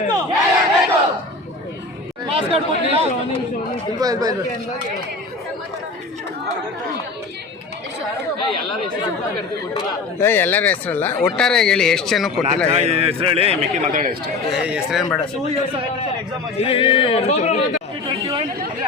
ಬೇಕು. ಮಾಸ್ಕ್ ಕೊಡ್ಬೇಕಿಲ್ಲ ಏ, ಎಲ್ಲರ ಹೆಸರಲ್ಲ? ಒಟ್ಟಾರೆ ಹೇಳಿ ಎಷ್ಟು ಜನ ಕೊಟ್ಟಿಲ್ಲ ಹೆಸರು ಹೇಳಿ. ಮಿಕ್ಕಿ ಮಾತಾಡಿ ಅಷ್ಟೇ. ಹೆಸರೇನು ಬೇಡ.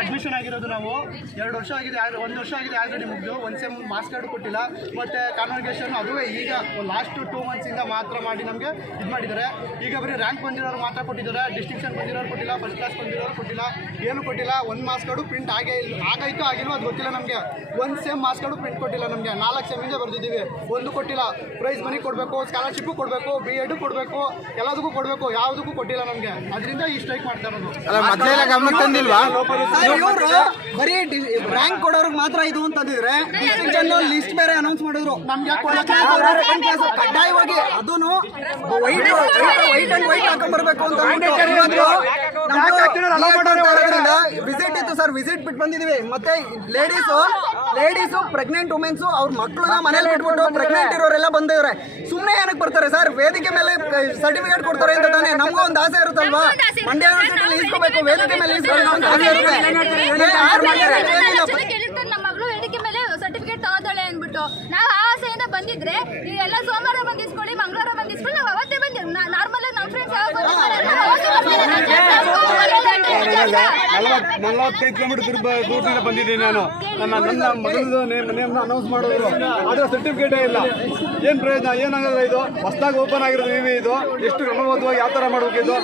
ಅಡ್ಮಿಷನ್ ಆಗಿರೋದು ನಾವು. ಎರಡು ವರ್ಷ ಆಗಿದೆ ಒಂದು ವರ್ಷ ಆಗಿದೆ ಆಲ್ರೆಡಿ ಮುಗಿದು ಒಂದು ಸೆಮ್ ಮಾಸ್ ಕಾರ್ಡ್ ಕೊಟ್ಟಿಲ್ಲ. ಮತ್ತೆ ಕಾನ್ವರ್ಗೇಷನ್ ಅದುವೇ ಈಗ ಲಾಸ್ಟ್ ಟೂ ಮಂತ್ಸಿಂದ ಮಾತ್ರ ಮಾಡಿ ನಮಗೆ ಇದು ಮಾಡಿದ್ದಾರೆ. ಈಗ ಬರೀ ರ್ಯಾಂಕ್ ಬಂದಿರೋರು ಮಾತ್ರ ಕೊಟ್ಟಿದ್ದಾರೆ ಡಿಸ್ಟಿಂಕ್ಷನ್ ಬಂದಿರೋರು ಕೊಟ್ಟಿಲ್ಲ ಫಸ್ಟ್ ಕ್ಲಾಸ್ ಬಂದಿರೋರು ಕೊಟ್ಟಿಲ್ಲ ಏನು ಕೊಟ್ಟಿಲ್ಲ ಒಂದು ಮಾಸ್ ಕಾರ್ಡು ಪ್ರಿಂಟ್ ಆಗೇ ಇಲ್ಲ ಆಗೈತೋ ಆಗಿಲ್ವೋ ಅದು ಗೊತ್ತಿಲ್ಲ ನಮಗೆ. ಒಂದ್ ಸೇಮ್ ಮಾಸ್ ಕಾರ್ಡು ಪ್ರಿಂಟ್ ಕೊಟ್ಟಿಲ್ಲ ನಮಗೆ. ನಾಲ್ಕು ಸೆಮಿಂದ ಬರ್ತಿದ್ದೀವಿ ಒಂದು ಕೊಟ್ಟಿಲ್ಲ ಪ್ರೈಸ್ ಮನಿ ಕೊಡಬೇಕು ಸ್ಕಾಲರ್ಶಿಪ್ಪು ಕೊಡಬೇಕು ಬಿ ಎಡ್ ಕೊಡಬೇಕು ಎಲ್ಲದಕ್ಕೂ ಕೊಡಬೇಕು ಯಾವುದಕ್ಕೂ ಕೊಟ್ಟಿಲ್ಲ ನಮಗೆ ಅದರಿಂದ ಈ ಸ್ಟ್ರೈಕ್ ಮಾಡ್ತಾ ಇರೋದು ತಂದಿಲ್ವಾ ಇವರು ಬರೀ ರ್ಯಾಂಕ್ ಕೊಡೋರ್ಗೆ ಮಾತ್ರ ಇದು ಅಂತಂದಿದ್ರೆ ಲಿಸ್ಟ್ ಬೇರೆ ಅನೌನ್ಸ್ ಮಾಡಿದ್ರು ನಮ್ಗೆ ಕಡ್ಡಾಯವಾಗಿ ಅದನ್ನು ವೈಟ್ ವೈಟ್ ಅಂಡ್ ವೈಟ್ ಹಾಕೊಂಡ್ ಬರ್ಬೇಕು ಅಂತ ವಿಸಿಟ್ ಇತ್ತು ಸರ್ ವಿಸಿಟ್ ಬಿಟ್ಟು ಬಂದಿದೀವಿ ಮತ್ತೆ ಲೇಡೀಸ್ ಲೇಡೀಸು ಪ್ರೆಗ್ನೆಂಟ್ ವುಮೆನ್ಸ್ ಅವ್ರ ಮಕ್ಕಳನ್ನ ಮನೇಲಿ ಇಟ್ಬಿಟ್ಟು ಪ್ರೆಗ್ನೆಂಟ್ ಇರೋರೆಲ್ಲ ಬಂದಿದ್ದಾರೆ. ಸುಮ್ಮನೆ ಏನಕ್ಕೆ ಬರ್ತಾರೆ ಸರ್? ವೇದಿಕೆ ಮೇಲೆ ಸರ್ಟಿಫಿಕೇಟ್ ಕೊಡ್ತಾರೆ ಅಂತ ತಾನೆ? ನಮಗೂ ಒಂದು ಆಸೆ ಇರುತ್ತಲ್ವಾ? ಮಂಡ್ಯ ಯೂನಿವರ್ಸಿಟಿಲಿ ಇಸ್ಕೋಬೇಕು. ವೇದಿಕೆ ಮೇಲೆ ಇಸ್ಕೋಬೇಕು ಅಂತ ಆಸೆ ಇರುತ್ತೆ. ಬರ್ತಾರೆ. ನಲವತ್ತೈದು ಕಿಲೋಮೀಟರ್ ದೂರದಿಂದ ಬಂದಿದ್ದೀನಿ ನಾನು. ನನ್ನ ನನ್ನ ಮಗಳದು ನೇಮ್ ನೇಮ್ನ ಅನೌನ್ಸ್ ಮಾಡಿದ್ರು ಆದರೆ ಸರ್ಟಿಫಿಕೇಟೇ ಇಲ್ಲ. ಏನು ಪ್ರಯೋಜನ? ಏನಾಗಲ್ಲ ಇದು? ಹೊಸದಾಗಿ ಓಪನ್ ಆಗಿರೋದು ವಿವಿ ಇದು. ಎಷ್ಟು ಕ್ರಮಬದ್ಧವಾಗಿ ಯಾವ ಥರ ಇದು?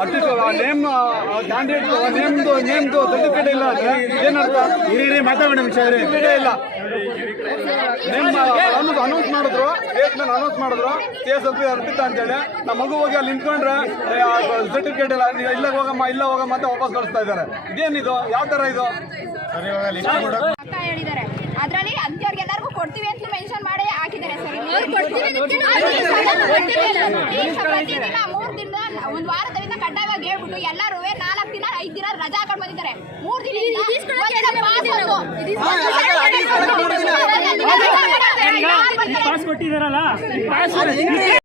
ಅಟ್ಲೀಸ್ಟ್ ಆ ನೇಮ್ ಕ್ಯಾಂಡಿಡೇಟ್ ನೇಮ್ದು ನೇಮ್ದು ಸರ್ಟಿಫಿಕೇಟ್ ಇಲ್ಲ ಅಂದರೆ ಏನರ್ಥ? ಹಿರಿಯರಿ ಮಾತಾಡೋಣ ಸರ್ಟಿಫಿಕೇಟೇ ಇಲ್ಲ. ನೇಮ್ ಅನೌನ್ಸ್ ಮಾಡಿದ್ರು ಮೇಲೆ ಅನೌನ್ಸ್ ಮಾಡಿದ್ರು ಸ್ಟೇಟ್ ಸ್ವಲ್ಪ ಅರ್ಪಿತ ಅಂತೇಳಿ. ನಮ್ಮ ಮಗು ಹೋಗಿ ಅಲ್ಲಿ ನಿಂತ್ಕೊಂಡ್ರೆ ಸರ್ಟಿಫಿಕೇಟ್ ಇಲ್ಲ ಇಲ್ಲ ಹೋಗಮ್ಮ ಇಲ್ಲ ಹೋಗಮ್ಮ ಅಂತ ವಾಪಸ್ ಕಳಿಸ್ತಾ ಇದ್ದಾರೆ. ಇದೇನಿದು? ಯಾವ ತರ ಇದು? ಹೇಳಿದ್ದಾರೆ. ಅದ್ರಲ್ಲಿ ಅಂತ್ಯವ್ರಿಗೆ ಎಲ್ಲರಿಗೂ ಕೊಡ್ತೀವಿ ಅಂತ ಮೆನ್ಷನ್ ಮಾಡಿ ಹಾಕಿದ್ದಾರೆ ಸರ್. ಪ್ರತಿದಿನ ವಾರದಿಂದ ಕಡ್ಡಾಯವಾಗಿ ಹೇಳ್ಬಿಟ್ಟು ಎಲ್ಲರೂ ನಾಲ್ಕು ದಿನ ಐದು ದಿನ ರಜಾ ಹಾಕೊಂಡು ಬಂದಿದ್ದಾರೆ. ಮೂರು ದಿನ ಪಾಸ್ ಕೊಟ್ಟಿದಾರಲ್ಲ